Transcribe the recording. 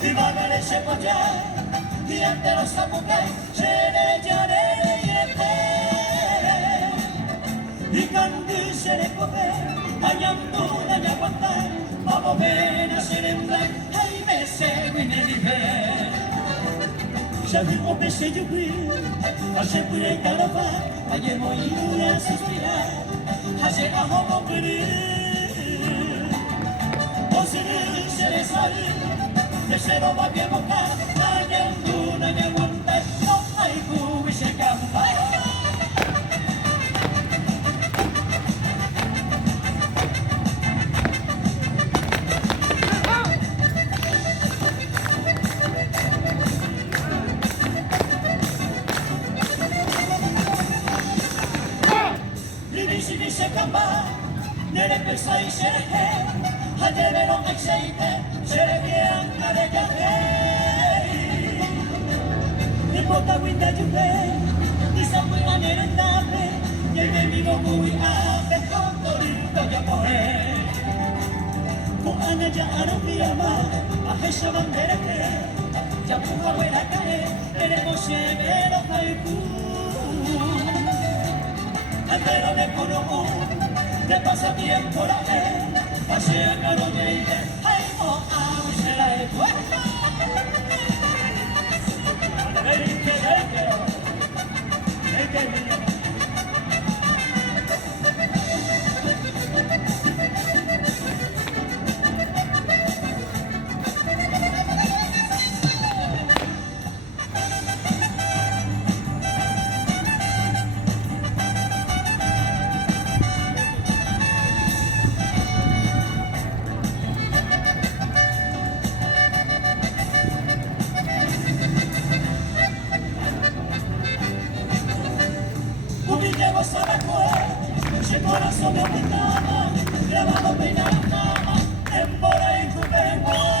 divagare se poter, diante lo sapuke, sceneggiare e te. I canti se ne cope, ayambu na yaguantai, babo bena serembai, hai me segui nelive. J'avais mon péché du bruit, j'ai brûlé carafa, aïe mon il a suspiré, j'ai un homme brûlé. Se le sale, le cielo va bien boca, na yaguanta, no hay cubi se campa. Livisi se campa, nere pensai se le Hadevero exeite, serebian aregare. Nipota winda juve, nisambui anerentape, yeme vivo kui ape, kotorito yapoe. Ku ana ja arubiyama, ahesha banderete, yapuka wera kae, ere moshe vero haiku. Antero de kono, de pasatiempo la Pasea caro de ella, ay mo awi será el puerto. Ese corazón me pintaba, grabado peinado, en bola y juventud.